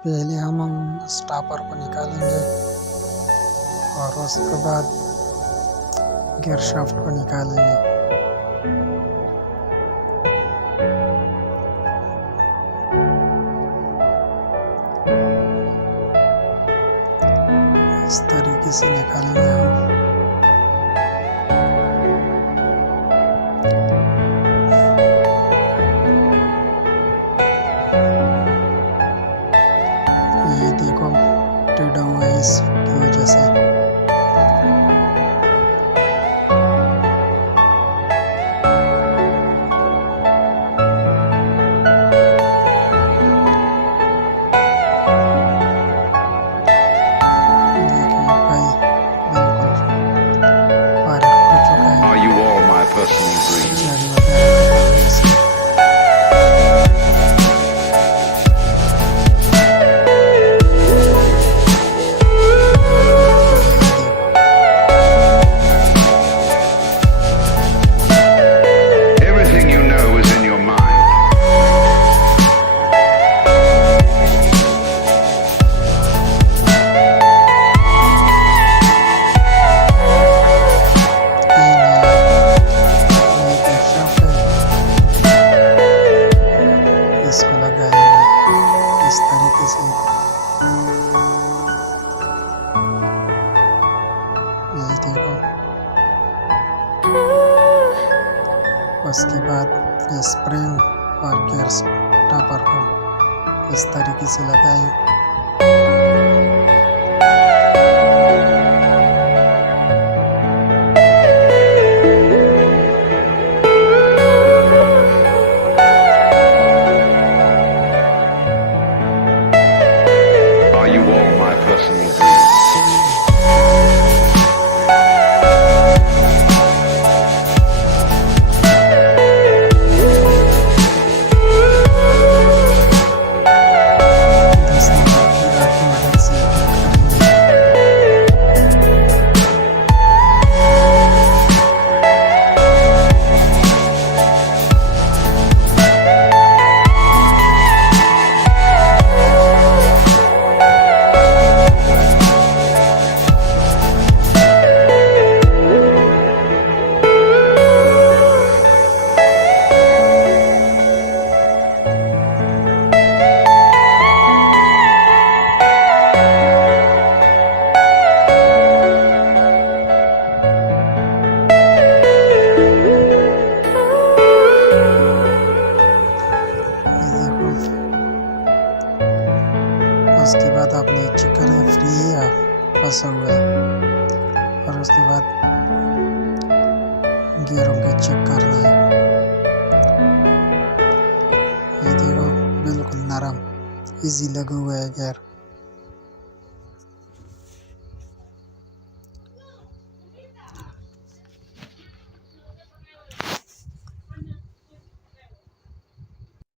पहले हम स्टॉपर को निकालेंगे और उसके बाद गियर शाफ्ट को निकालेंगे। इस तरीके से निकालेंगे हम। ये देखो टेढ़ा हुआ है इसकी वजह से। इसको लगाएंगे इस तरीके से। ये देखो। उसके बाद ये स्प्रिंग और गियर स्टॉपर को इस तरीके से लगाएं। उसके बाद आपने चेक करें फ्री है या फंसा हुआ है, और उसके बाद गियरों के चेक करना है। ये देखो बिल्कुल नरम इजी लगा हुआ है गियर।